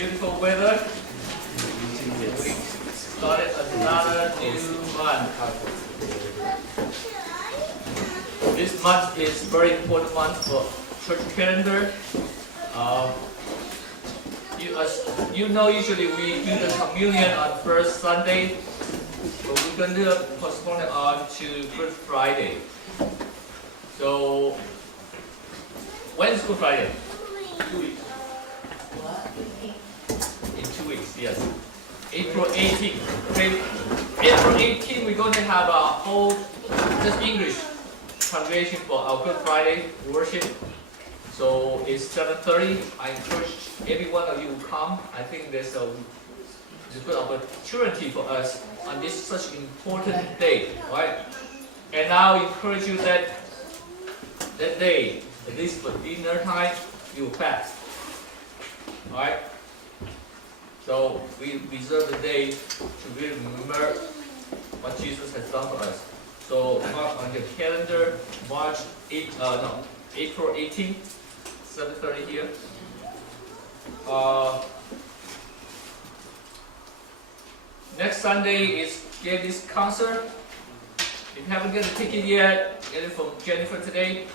beautiful weather. We started another new month. This month is very important month for church calendar. You know, usually we do the communion on first Sunday, but we're going to postpone it on to Good Friday. So, when is Good Friday? 2 weeks. In 2 weeks, yes. April 18th. Okay. April 18th, we're going to have a whole just English congregation for our Good Friday worship. So it's 7:30. I encourage every one of you to come. I think there's a good opportunity for us on this such important day, right? And now I encourage you that day, at least for dinner time, you will fast. Alright? So we reserve the day to really remember what Jesus has done for us. So mark on your calendar, April 18th, 7:30 here. Next Sunday is Gaby's concert. If you haven't got a ticket yet, get it from Jennifer today.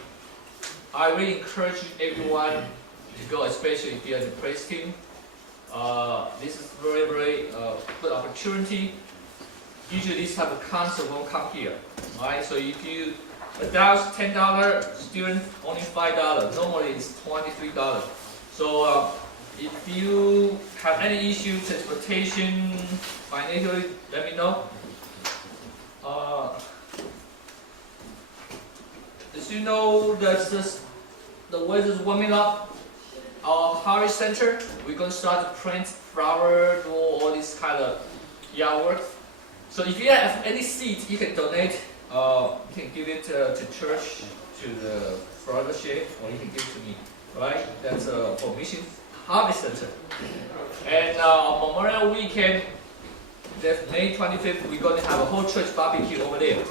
I really encourage everyone to go, especially if you're in the praise team. This is very good opportunity. Usually this type of concert won't come here. Alright, so if you adults $10, students only $5. Normally it's $23. So if you have any issue, transportation, financially, let me know. As you know, the weather's warming up. Our Harvard Center, we're going to start to print flower, do all this kind of yard work. So if you have any seeds, you can donate. You can give it to church, to the fellowship, or you can give it to me. Right? That's for Mission Harvest Center. And on Memorial Weekend, that's May 25th, we're going to have a whole church barbecue over there.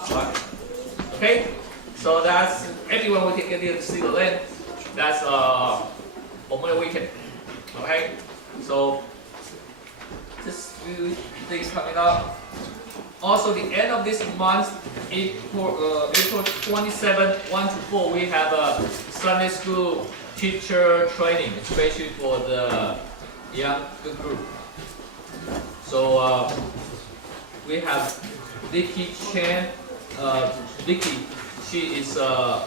Alright. Okay? So that's everyone we can get here to see the land. That's Memorial Weekend. Okay? So just few things coming up. Also, the end of this month, April 27, 1 to 4, we have a Sunday school teacher training, especially for the young group. So we have Vicky Chan. Vicky, she is the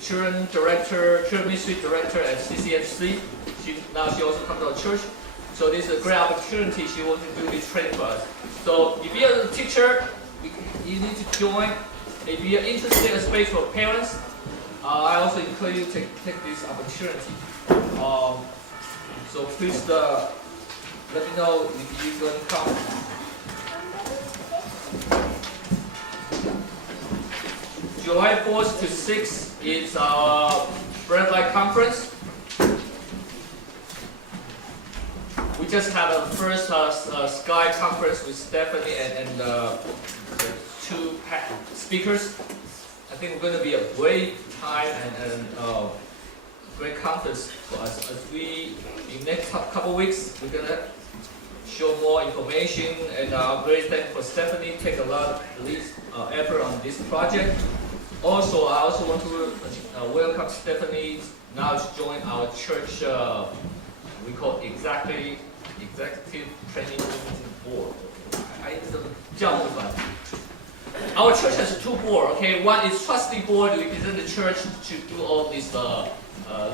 children ministry director at CCFC. Now she also comes to our church. So this is a great opportunity. She wants to do this training for us. So if you're a teacher, you need to join. If you're interested in a space for parents, I also encourage you to take this opportunity. So please let me know if you're going to come. July 4th to 6th is our Bread Light Conference. We just had a first Sky conference with Stephanie and the two speakers. I think we're going to be a great time and great conference for us. As in the next couple of weeks, we're going to show more information, and I'm very thankful for Stephanie take a lot of effort on this project. Also, I also want to welcome Stephanie now to join our church. We call Executive Training Board. Our church has two boards. Okay, one is trustee board. We represent the church to do all these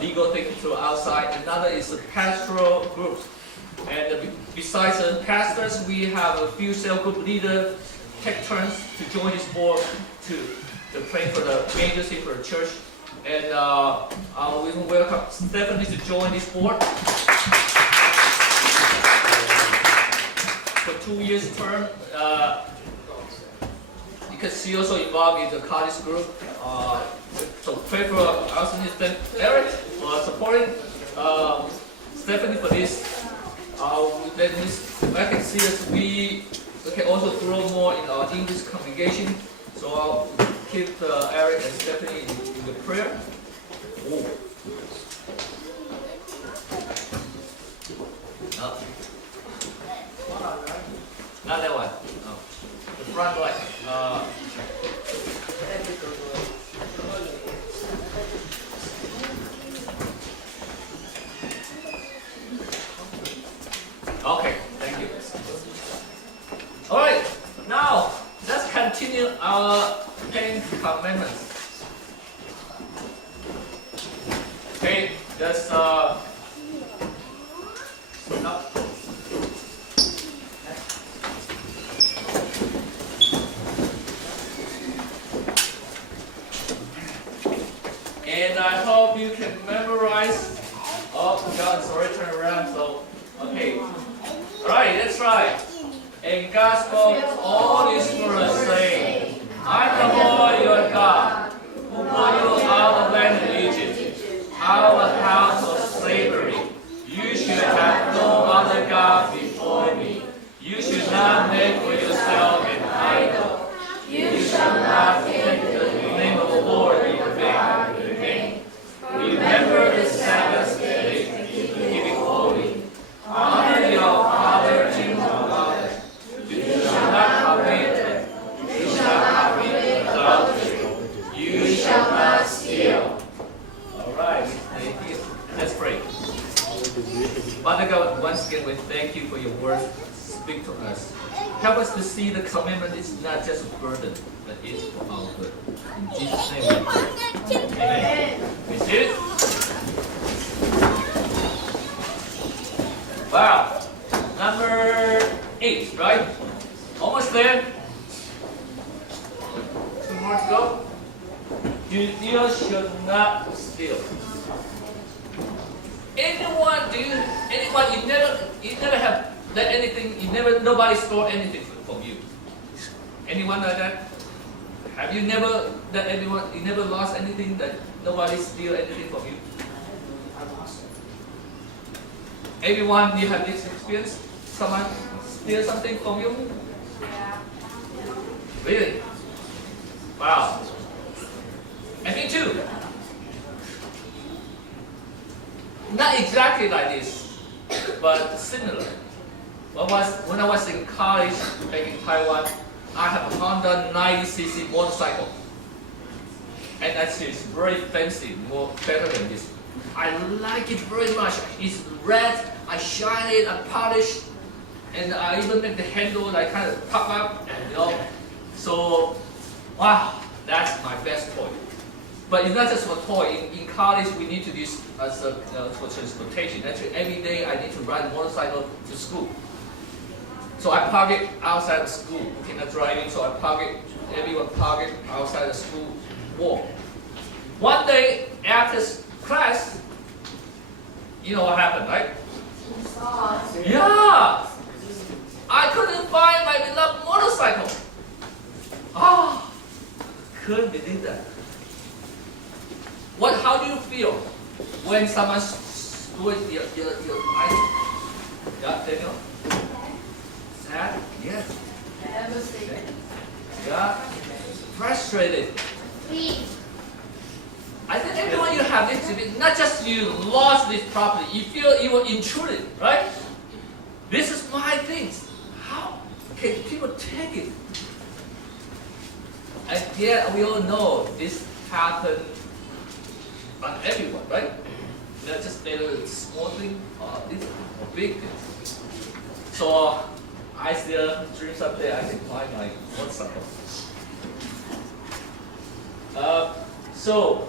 legal things to outside. Another is the pastoral group. And besides the pastors, we have a few cell group leaders take turns to join this board to pray for the major thing for the church. And we welcome Stephanie to join this board. For 2 years term, because she also involved in the college group. So pray for also thank Eric for supporting Stephanie for this. Then I can see that we can also grow more in our English congregation. So I'll keep Eric and Stephanie in the prayer. Okay, just stop. And I hope you can memorize. Oh God, sorry, turn around. So, okay. Alright, let's try. And God spoke all these words, saying, I am the Lord your God, who brought you out of the land of Egypt, out of the house of slavery. You should have no other God before me. You should not make for yourself an idol. You shall not take the name of the Lord in vain. Remember the Sabbath day to keep it holy. Honor your father and your mother. You shall not commit. You shall not commit adultery. You shall not steal. All right, thank you. Let's pray. Father God, once again we thank you for your word. Speak to us. Help us to see the commandment is not just a burden, but it's for our good. In Jesus' name we pray. Amen. You see it? Wow. Number 8, right? Almost there. 2 more to go. You should not steal. Anyone you never have let anything, nobody stole anything from you. Anyone like that? Have you never let anyone, you never lost anything that nobody steal anything from you? Everyone, you have this experience? Someone steal something from you? Yeah. Really? Wow. And me too. Not exactly like this, but similar. When I was in college back in Taiwan, I have a Honda 90cc motorcycle. And actually it's very fancy, better than this. I like it very much. It's red, I shine it, I polish, and I even make the handle like kind of pop up, So, wow, that's my best toy. But it's not just for toy. In college, we need to use as for transportation. Actually, every day I need to ride a motorcycle to school. So I park it outside the school. Okay, not driving, so I park it. Everyone park it outside the school wall. One day after class, you know what happened, right? Yeah, I couldn't find my beloved motorcycle. Ah, couldn't believe that. How do you feel when someone stole your item? Yeah, Daniel? Sad? Yes. Yeah. Frustrated. I think everyone you have this, not just you lost this property, you feel you were intruded, right? This is my things. How can people take it? And yet we all know this happened on everyone, right? Not just little small thing or big things. So I still dream someday I can find my motorcycle. So,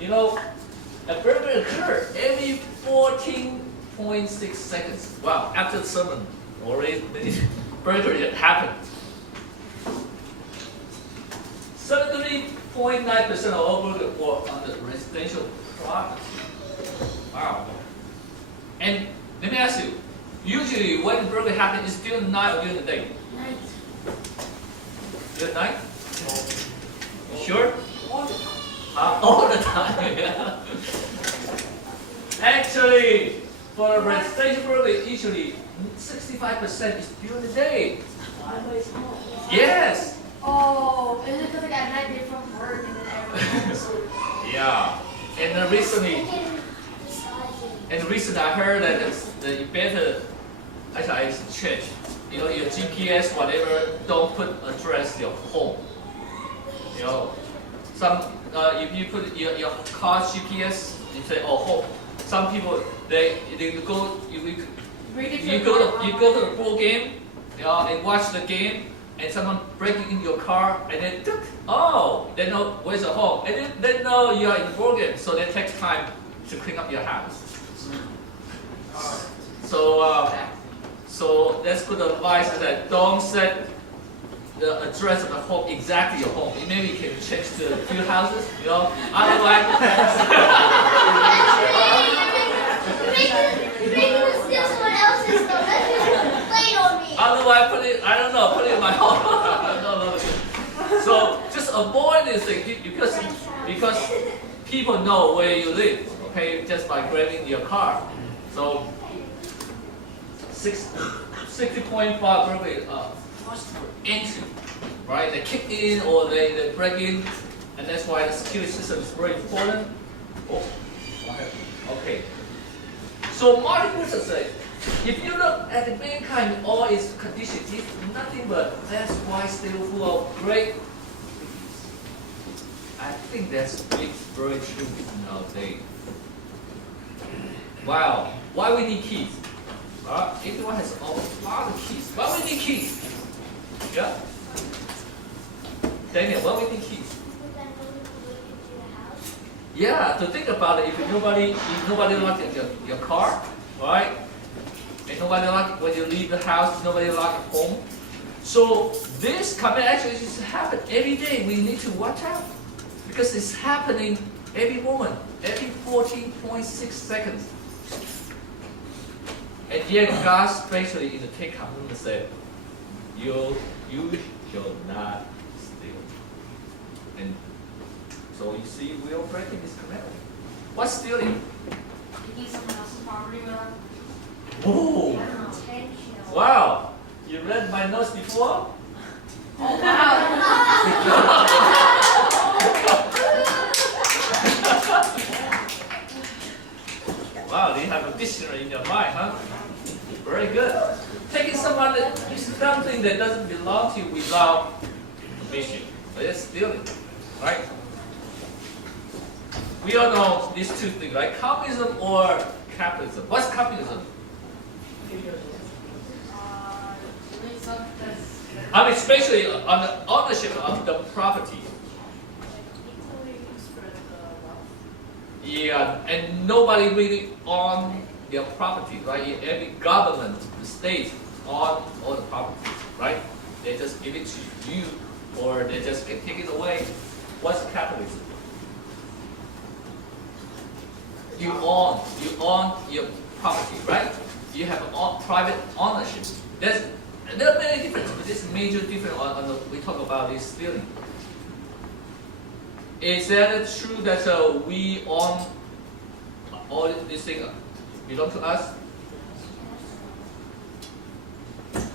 a burglary occurred every 14.6 seconds. Wow, after the sermon, already many burglaries happened. 73.9% of all burglaries were on the residential property. Wow. And let me ask you, usually when the burglary happens, it's during the night or during the day? Night. During the night? Sure? All the time. Yeah. Actually, for residential burglary, usually 65% is during the day. Yes. Oh, is it because like at night they're from work and then everyone Yeah. And recently I heard that you better, actually I change. Your GPS, whatever, don't put address your home. If you put your car's GPS, you say, oh, home. Some people you go to the ball game, and watch the game, and someone breaking in your car, and then they know where's the home, and then they know you are in the ball game, so they take time to clean up your house. So that's good advice that don't set the address of the home exactly your home. Maybe you can change to a few houses, you know. Otherwise, otherwise put it, I don't know, put it in my home. No. So just avoid this thing because people know where you live, okay, just by grabbing your car. So 60.5 probably first entry, right? They kick in or they break in, and that's why the security system is very important. Oh, okay. So Martin Luther said, if you look at the mankind, all its condition is nothing but that's why still full of great. I think that's very true nowadays. Wow, why we need keys? Everyone has a lot of keys. Why we need keys? Yeah? Daniel, why we need keys? Yeah, to think about it, if nobody lock your car, right? And nobody lock when you leave the house, nobody lock at home. So this command actually just happen every day. We need to watch out because it's happening every moment, every 14.6 seconds. And yet God especially in the Ten Commandments said, you shall not steal. And so you see, we are breaking this commandment. What's stealing? Taking someone else's property without Oh, intentional. wow! You read my notes before? Oh wow! Wow, they have a dictionary in your mind, huh? Very good. Taking something that doesn't belong to you without permission. That's stealing, right? We all know these two things, right? Communism or capitalism. What's capitalism? Doing something that's I mean, especially on the ownership of the property. Yeah, and nobody really own their property, right? Every government, the state own all the properties, right? They just give it to you, or they just can take it away. What's capitalism? You own your property, right? You have private ownership. There are many differences, but this major difference we talk about is stealing. Is that true that we own all these things belong to us?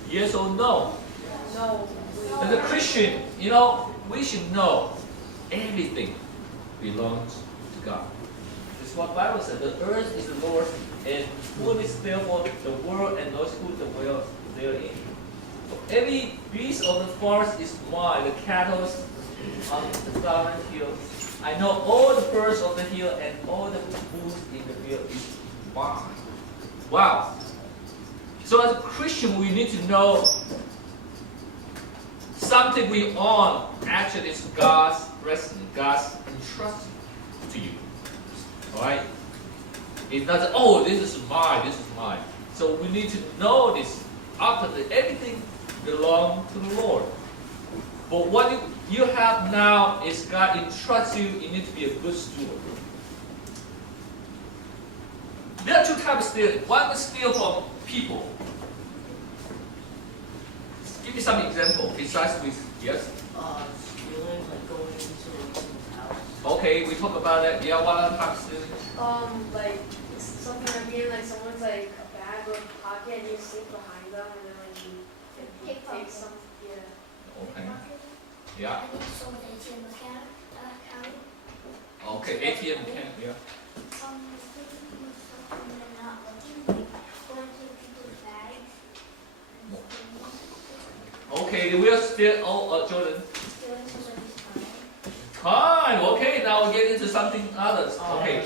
Yes or no? no. As a Christian, we should know everything belongs to God. This is what the Bible says. The earth is the Lord's, and fullness therefore the world and those who dwell therein. Every beast of the forest is mine, the cattle on the southern hill. I know all the birds of the hill and all the fools in the field is mine. Wow. So as a Christian, we need to know something we own actually is God's blessing, God's entrusting to you. Alright? It's not that, oh, this is mine. So we need to know this. Ultimately, everything belongs to the Lord. But what you have now is God entrusts you, you need to be a good steward. There are two types of stealing. One is steal from people. Give me some example besides with, yes? Stealing, like going into someone's house. Okay, we talk about that. Yeah, what other type of stealing? Like something like being like someone's like a bag or a pocket and you sneak behind them and then like you take some, yeah. Okay. Yeah. I think someone ATM account. Okay, ATM can, yeah. Something they're not looking, going through people's bags. Okay, we will steal, Jordan. Stealing somebody's Fine, okay, now we get into something others. Okay.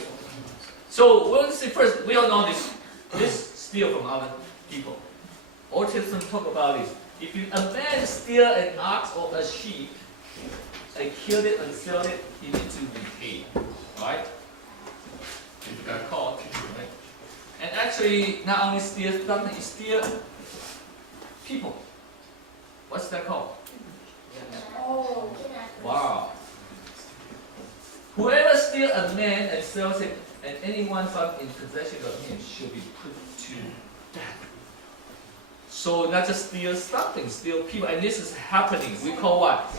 So we'll see first, we all know this steal from other people. Old Testament talk about this. If a man steal an ox or a sheep, and killed it and sold it, he needs to be paid. Right? actually not only steal something, you steal people. What's that called? Oh. Wow. Whoever steals a man and sells him, and anyone found in possession of him should be put to death. So not just steal something, steal people, and this is happening. We call what?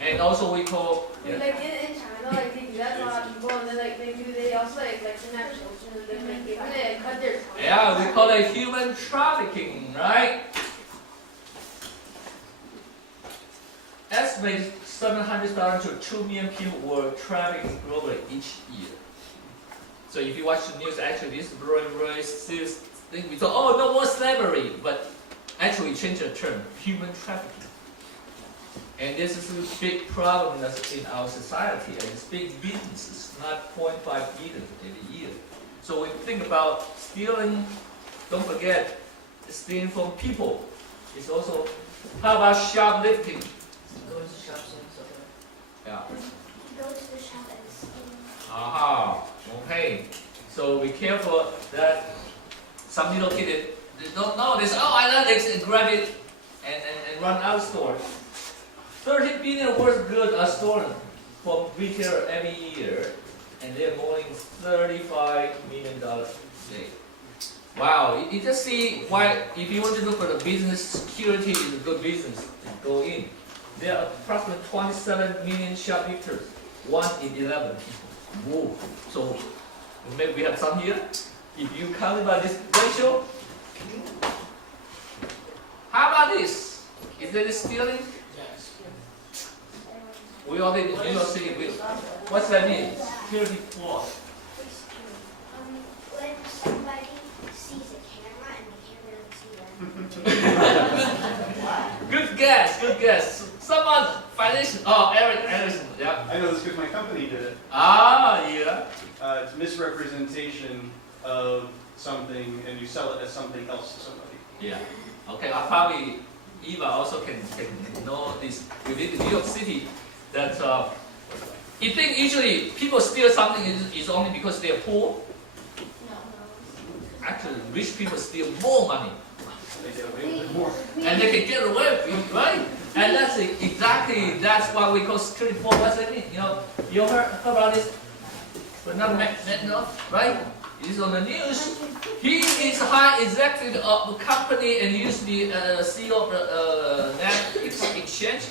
And also we call. Yeah. Like in China, like they do that to a lot of people, and then like they also like kidnap children, and then like they cut their tongue. Yeah, we call it human trafficking, right? Estimated 700,000 to 2 million people were trafficked globally each year. So if you watch the news, actually this is very serious thing. We thought, oh, no more slavery, but actually we changed the term, human trafficking. And this is a big problem that's in our society, and it's big businesses, not 0.5 billion every year. So when you think about stealing, don't forget, stealing from people. It's also, how about shoplifting? Go into shops and stuff like Yeah. Go to the shop and steal. Aha. Okay. So be careful that some little kid they don't know this. Oh, I love this, and grab it and run out of store. 30 billion worth of goods are stolen from retailers every year, and they're making $35 million a day. Wow, you just see why, if you want to look for the business, security is a good business, go in. There are approximately 27 million shoplifters, 1 in 11 people. Whoa. So maybe we have some here. If you count by this ratio, how about this? Is that stealing? We all did in New York City. What's that mean? Security flaw. When somebody sees a camera and the camera doesn't see them. Good guess, good guess. Someone financial. Oh, Eric Anderson. Yeah. I know this because my company did it. Ah, yeah. It's misrepresentation of something, and you sell it as something else to somebody. Yeah. Okay. I probably Eva also can know this. Within New York City, that you think usually people steal something is only because they are poor. Actually, rich people steal more money. They get away with it more. And they can get away with it, right? And that's why we call security fraud. What's that mean? You heard about this? But not enough, right? It's on the news. He is high executive of the company and used to be CEO of the net exchange.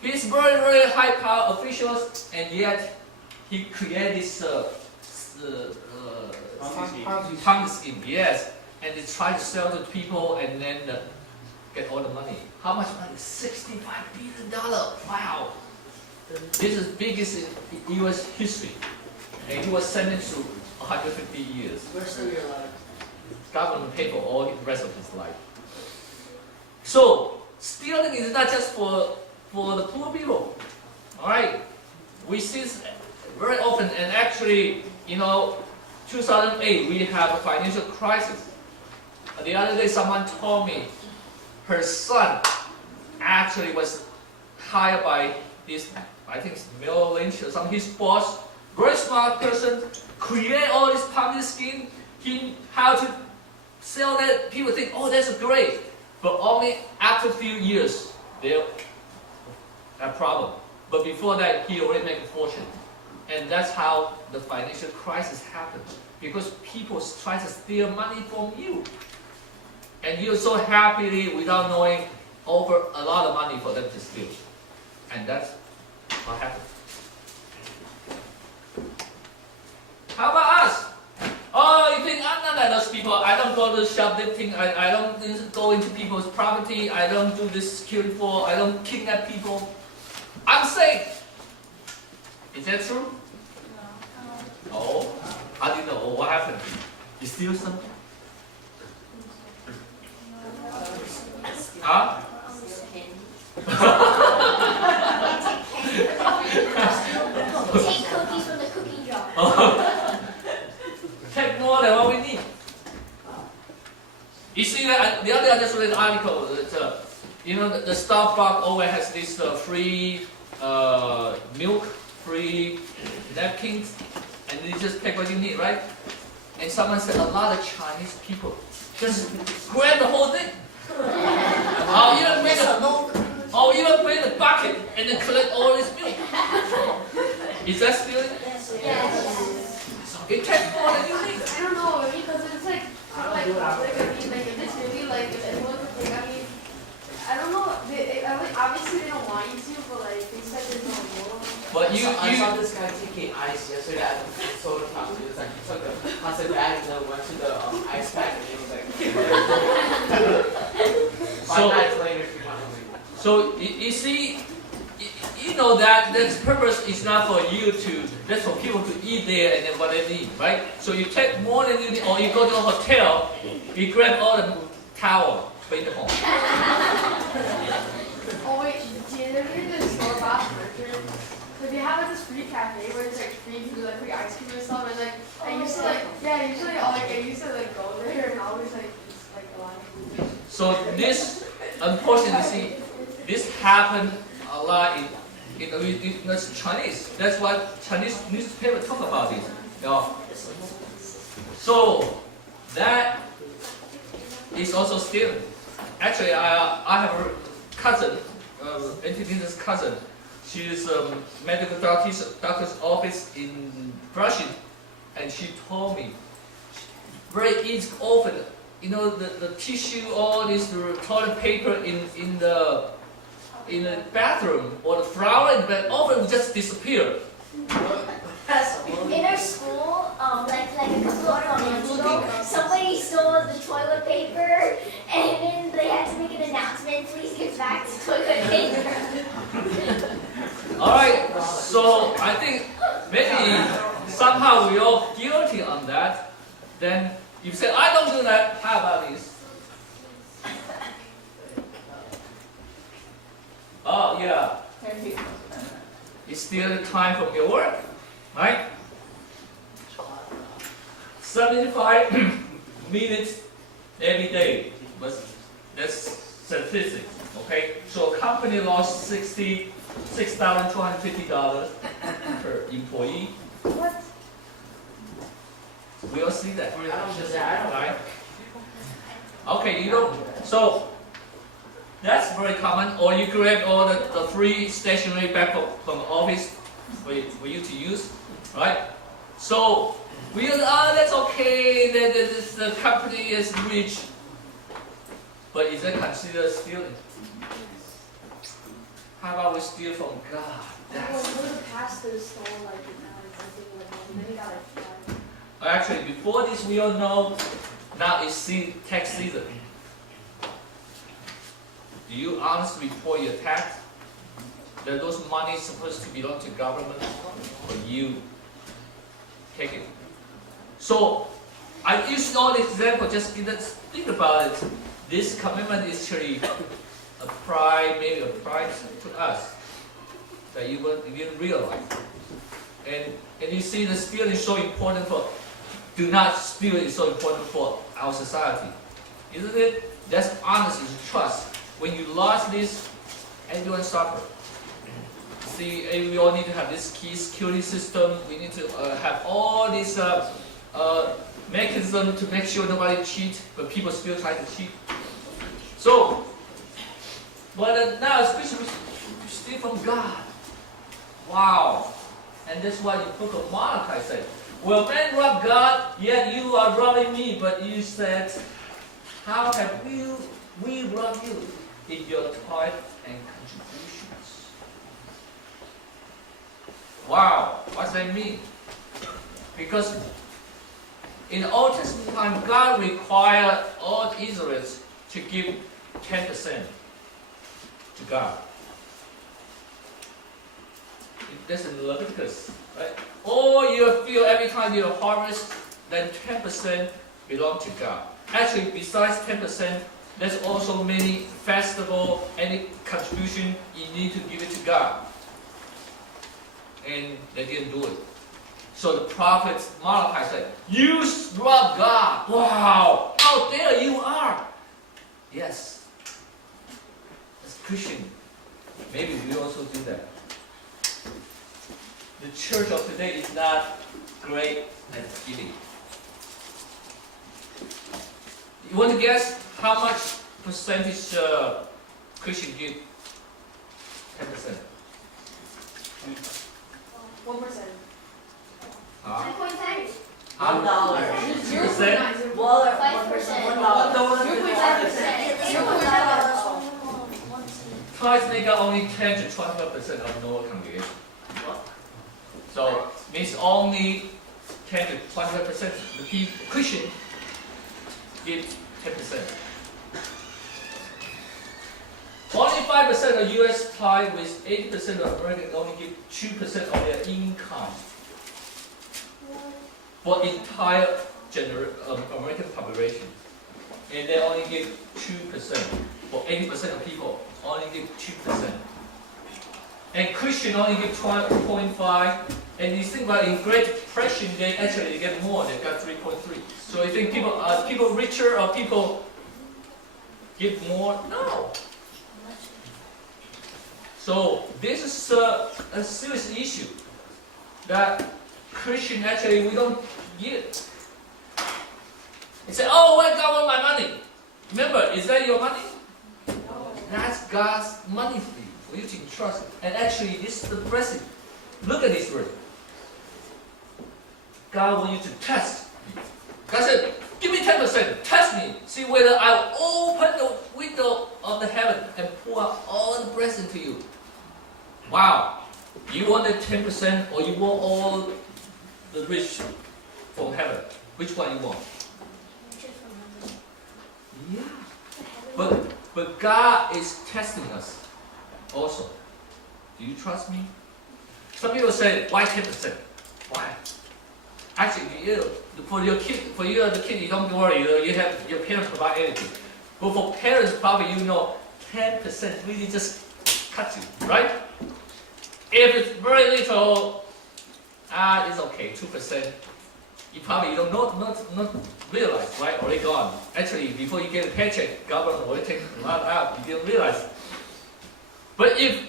He's very high power officials, and yet he created this Ponzi scheme. Yes. And they try to sell to people and then get all the money. How much money? $65 billion. Wow. This is biggest in U.S. history. And he was sentenced to 150 years. that. Rest of your life. Government paid for all the rest of his life. So, stealing is not just for the poor people. Alright? We see this very often, and actually, 2008, we have a financial crisis. The other day, someone told me her son actually was hired by this, I think it's Merrill Lynch or some his boss, very smart person, create all this Ponzi scheme, how to sell that. People think, oh, that's great, but only after a few years they'll have a problem. But before that, he already made a fortune, and that's how the financial crisis happened, because people try to steal money from you. And you're so happily, without knowing, over a lot of money for them to steal. And that's what happened. How about us? Oh, you think I'm not like those people. I don't go to shoplifting. I don't go into people's property. I don't do this security fraud. I don't kidnap people. I'm safe. Is that true? No. Oh, how do you know? Oh, what happened? You steal something? Huh? Take cookies from the cookie jar. Take more than what we need. You see that the other day I just read an article that the Starbucks always has this free milk, free napkins, and you just take what you need, right? And someone said a lot of Chinese people just grab the whole thing. Or even bring the bucket and then collect all this milk. Is that stealing? It takes more than you need. I don't know, because it's like public, like if it's really like if anyone could take, I mean, I don't know. Obviously they don't want you to, but like they said there's no rule. But I saw this guy taking ice yesterday at the soda fountain. It was like he took a plastic bag and then went to the ice pack and it was like 5 nights later he went home. So you see, you know that this purpose is not for you to, that's for people to eat there and then what they need, right? So you take more than you need, or you go to a hotel, you grab all the towel, bring it home. Oh wait, do you ever get the store-bought burger? Like they have like this free cafe where it's like free food, like free ice cream and stuff. And like I used to like, yeah, usually I used to like go there and always like it's like a lot of food. So this, unfortunately, see, this happened a lot in Chinese. That's why Chinese newspaper talk about it. You know? So that is also stealing. Actually, I have a cousin, Auntie Linda's cousin. She's a medical doctor's office in Brushing, and she told me very often, you know, the tissue, all this toilet paper in the bathroom or the flower in the bed often would just disappear. In our school, like a couple of months ago, somebody stole the toilet paper, and then they had to make an announcement, please give back the toilet paper. All right, so I think maybe somehow we're all guilty on that. Then if you say, I don't do that, how about this? Oh, yeah. It's still the time from your work, right? 75 minutes every day. That's statistics, okay? So a company lost $66,250 per employee. What? We all see that. I don't do that. Right? Okay, you don't. So that's very common. Or you grab all the free stationery back from the office for you to use, right? So we that's okay. The company is rich, but is that considered stealing? How about we steal from God? Well, one of the pastors stole like something like that, and then he got like fired. Actually, before this, we all know now it's tax season. Do you honestly report your tax? That those money is supposed to belong to government, or you take it? So I use all this example. Just think about it. This commitment is actually maybe a pride to us that you didn't realize. And you see, the stealing is so important for. Do not steal is so important for our society, isn't it? That's honesty, trust. When you lost this, everyone suffer. See, we all need to have this key security system. We need to have all these mechanism to make sure nobody cheat, but people still try to cheat. So, but now especially we steal from God. Wow. And that's why the book of Malachi said, well, man rob God, yet you are robbing me. But you said, how have we robbed you? In your tithe and contributions. Wow, what does that mean? Because in the Old Testament time, God required all Israelites to give 10% to God. That's in Leviticus, right? All your field, every time you harvest, then 10% belong to God. Actually, besides 10%, there's also many festival, any contribution, you need to give it to God. And they didn't do it. So the prophet Malachi said, you rob God. Wow, how dare you are. Yes, as Christian, maybe we also do that. The church of today is not great at giving. You want to guess how much percentage Christian give? 10%. 1%. Huh? 9.5. $1. 2%? Well, 5%. Tithes make up only 10 to 12% of normal congregation. So means only 10 to 25% the Christian give 10%. Only 5% of U.S. tithe with 80% of Americans only give 2% of their income for entire American population, and they only give 2%. For 80% of people, only give 2%. And Christian only give 12.5. And you think about in Great Depression, they actually get more. They got 3.3. So you think people richer or people give more? No. So this is a serious issue that Christian actually we don't give. You say, oh, why God want my money? Remember, is that your money? That's God's money for you to entrust. And actually, this is the blessing. Look at this word. God wants you to test. God said, give me 10%. Test me. See whether I'll open the window of the heaven and pour out all the blessing to you. Wow. You want the 10% or you want all the rich from heaven? Which one you want? Yeah. But God is testing us also. Do you trust me? Some people say, why 10%? Why? Actually, for your kid, for you as a kid, you don't worry. You have your parents provide everything. But for parents, probably 10% really just cuts you, right? If it's very little, it's okay, 2%. You probably don't not realize, right? Already gone. Actually, before you get a paycheck, government already take a lot out. You didn't realize. But if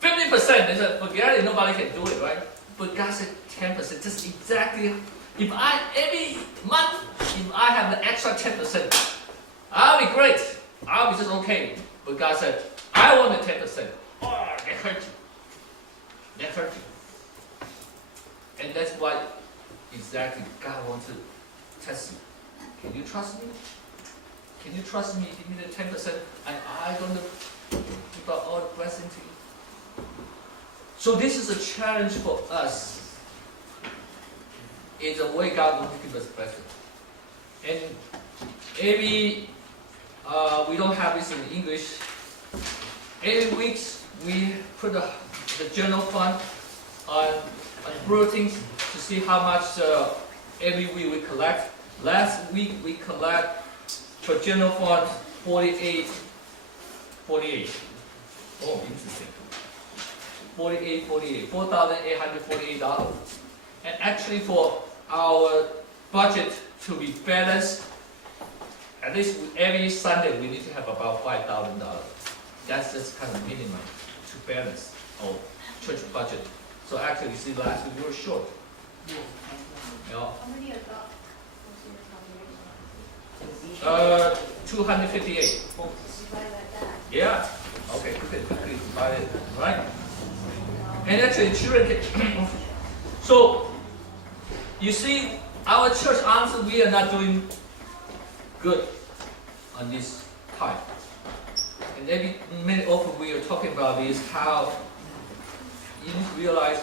50%, they said, forget it, nobody can do it, right? But God said 10%, just exactly. If every month, if I have the extra 10%, I'll be great. I'll be just okay. But God said, I want the 10%. Oh, that hurt you. That hurt you. And that's why exactly God wants to test you. Can you trust me? Can you trust me? Give me the 10% and I'm going to give out all the blessing to you. So this is a challenge for us. It's a way God wants to give us blessing. And every, we don't have this in English. Every week we put the general fund on bulletins to see how much every week we collect. Last week we collect for general fund 48. Oh, interesting. $4,848. And actually for our budget to be balanced, at least every Sunday we need to have about $5,000. That's just kind of minimum to balance our church budget. So actually, you see, last week we were short. You know, How many adults was your congregation? 258. Yeah. Okay, quickly divide it, right? And actually, children can. So, you see, our church, honestly, we are not doing good on this time. And many often we are talking about this, how you need to realize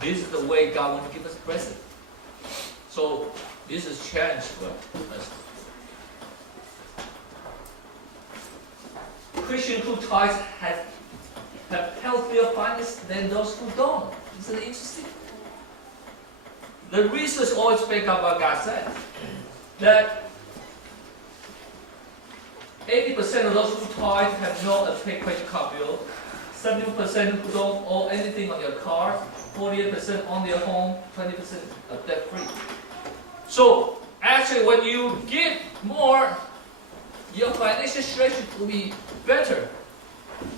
this is the way God wants to give us blessing. So this is a challenge for us. Christians who tithe have healthier finances than those who don't. Isn't it interesting? The research always back up what God said. That 80% of those who tithe have no unpaid credit card bill. 70% who don't owe anything on their car. 48% on their home. 20% are debt free. So actually, when you give more, your financial situation will be better.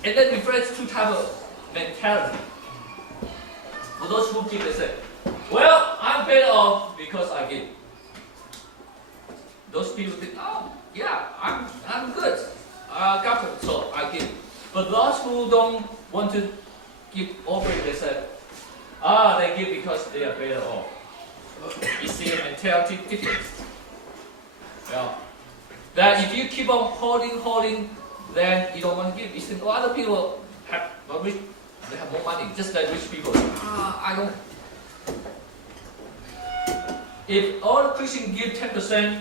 And that reflects two types of mentality. For those who give, they say, well, I'm better off because I give. those people think, oh, yeah, I'm good. I got it, so I give. But those who don't want to give offering, they said, they give because they are better off. You see the mentality difference. Yeah. That if you keep on holding, then you don't want to give. You think, other people have they have more money, just like rich people. I don't. If all Christians give 10%,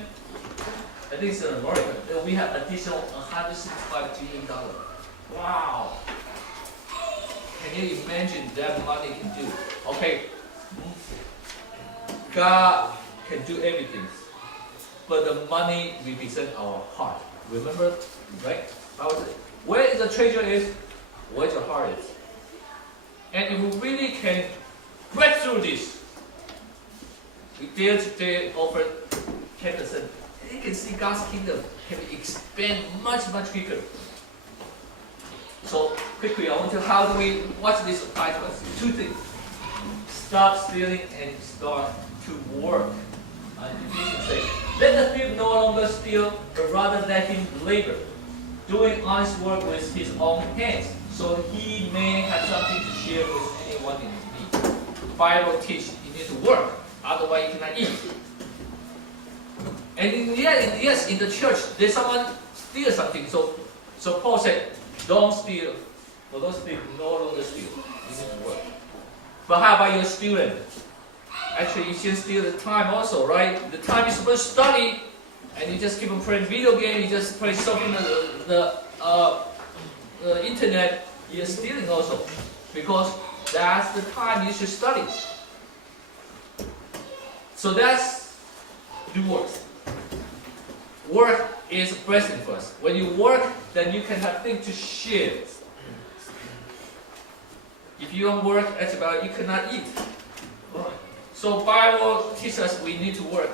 I think it's in America, then we have additional $165 billion. Wow! Can you imagine that money can do? Okay, God can do everything, but the money represents our heart. Remember, right? Where the treasure is, where the heart is. And if we really can break through this, we dare today offer 10%. You can see God's kingdom can expand much quicker. So quickly, I want to what's this apply to us? Two things. Stop stealing and start to work. Ephesians says, let the thief no longer steal, but rather let him labor, doing honest work with his own hands, so he may have something to share with anyone in need. The Bible teaches you need to work, otherwise you cannot eat. And yes, in the church, there's someone steal something. So Paul said, don't steal. For those people, no longer steal. You need to work. But how about your student? Actually, you should steal the time also, right? The time you're supposed to study, and you just keep on playing video game, you just play something the internet, you're stealing also. Because that's the time you should study. So that's do work. Work is a blessing for us. When you work, then you can have things to share. If you don't work, that's about you cannot eat. So Bible teaches us we need to work.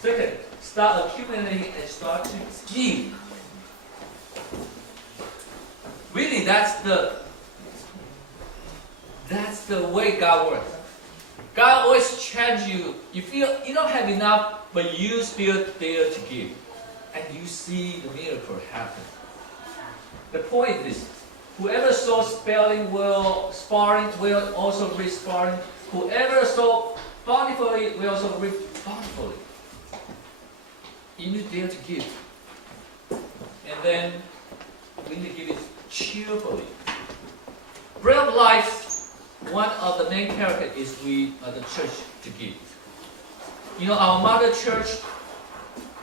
Second, start accumulating and start to give. Really, that's the way God works. God always challenges you. You feel you don't have enough, but you still dare to give. And you see the miracle happen. The point is this. Whoever sows sparing will also reap sparing. Whoever sows bountifully will also reap bountifully. You need to dare to give. And then we need to give it cheerfully. Bread of life, one of the main characters is we are the church to give. You know, our mother church,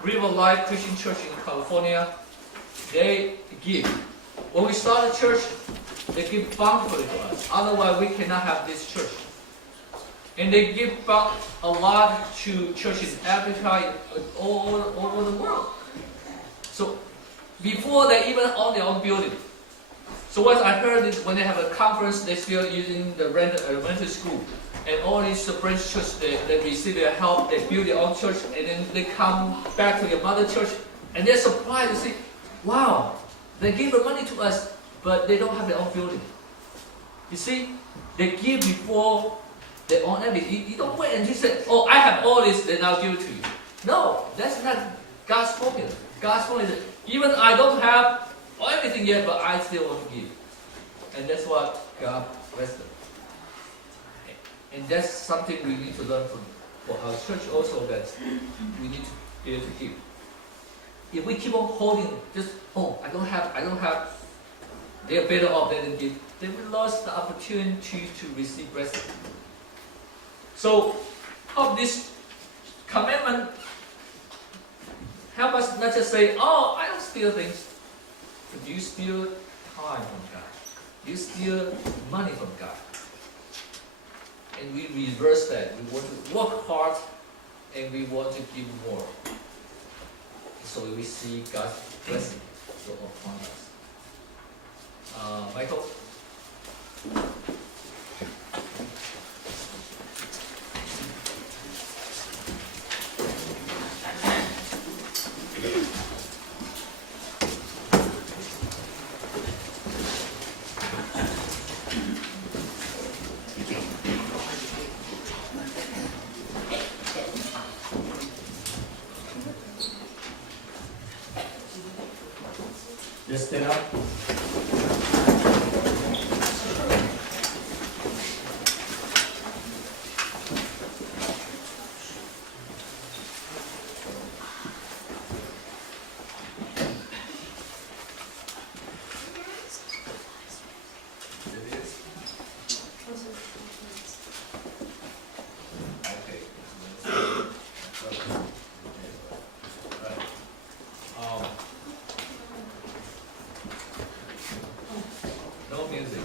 River Life Christian Church in California, they give. When we start a church, they give bountifully to us. Otherwise, we cannot have this church. And they give a lot to churches in Africa, all over the world. So before they even own their own building. So what I heard is when they have a conference, they're still using the rented school. And all these branch churches, they receive their help, they build their own church, and then they come back to their mother church, and they're surprised to see, wow, they give the money to us, but they don't have their own building. You see, they give before they own everything. You don't wait and you say, oh, I have all this, then I'll give it to you. No, that's not God's formula. God's formula is, even I don't have everything yet, but I still want to give. And that's what God blessed them. And that's something we need to learn from for our church also, that we need to be able to give. If we keep on holding just, oh, I don't have, they are better off than give, then we lost the opportunity to receive blessing. So, hope this commandment help us not just say, oh, I don't steal things, but do you steal time from God? Do you steal money from God? And we reverse that. We want to work hard and we want to give more. So we see God's blessing upon us. Michael? Just stand up. Okay. No music.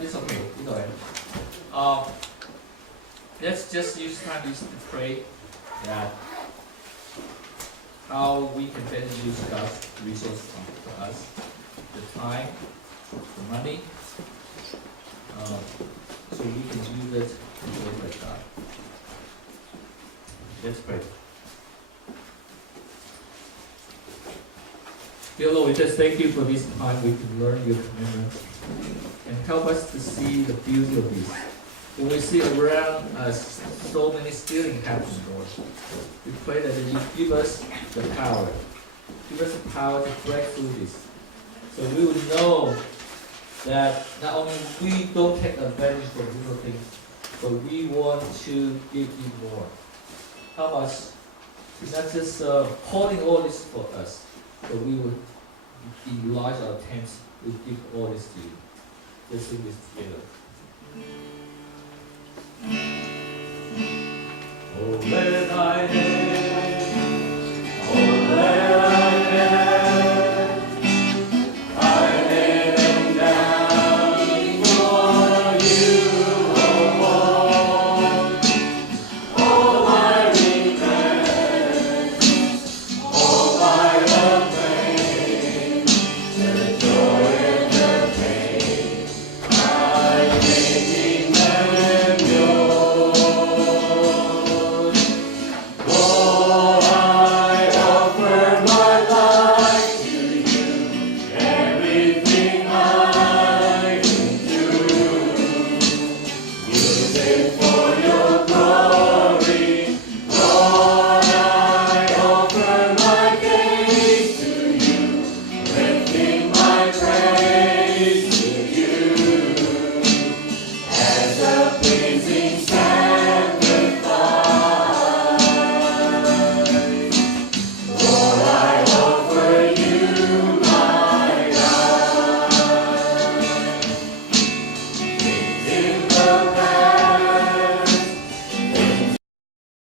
It's okay. It's alright. Let's just use time to pray that how we can better use God's resources for us, the time, the money, so we can use it to glorify God. Let's pray. Dear Lord, we just thank you for this time we can learn your commandments and help us to see the beauty of this. When we see around us so many stealing happening, Lord, we pray that you give us the power. Give us the power to break through this. So we will know that not only we don't take advantage of little things, but we want to give you more. Help us to not just holding all this for us, but we will enlarge our tents to give all this to you. Let's sing this together. Oh, let thy name, oh, let thy name, I lay them down for you, oh Lord. Oh, my regret, oh, my afraid, the joy and the pain, I making them yours. Oh, I offer my life to you, everything I can do. Use it for your glory, Lord, I offer my gaze to you, lifting my praise to you, as a pleasing sound.